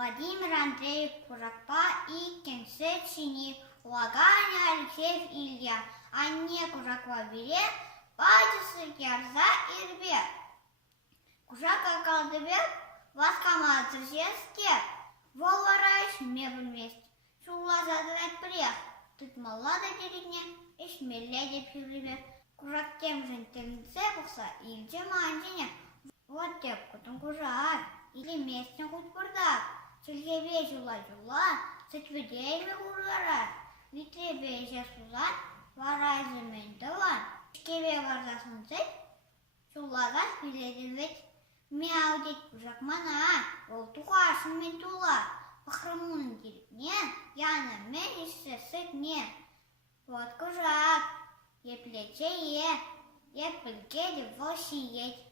Владимир Андреев Кужакпа и Кенсет Шини, Лаганя Алексеев Илья, Анне Кужаква Бире, Падисы Ярза Ирбе. Кужака Калдыбек, Васкама Церсеске, Волварайш Мебель вместе. Шула задать приех, тут малада деревня, Ишмелля деп юрибе. Кужак тем же интернете пухса, Ильче Мандине. Вот деп кутун кужак, или местный хоть бурдак. Сельгебе жула-жула, сетведейми кургара. Витребе жасузан, варайзы мендован. Шкебе варзасын сет, шулага биледин ведь. Мяу дед кужак мана, ол тухашын мен тула. Пахрамунын деревне, яна мен ишсе сетне. Вот кужак, еплече е, епілге де воши ет.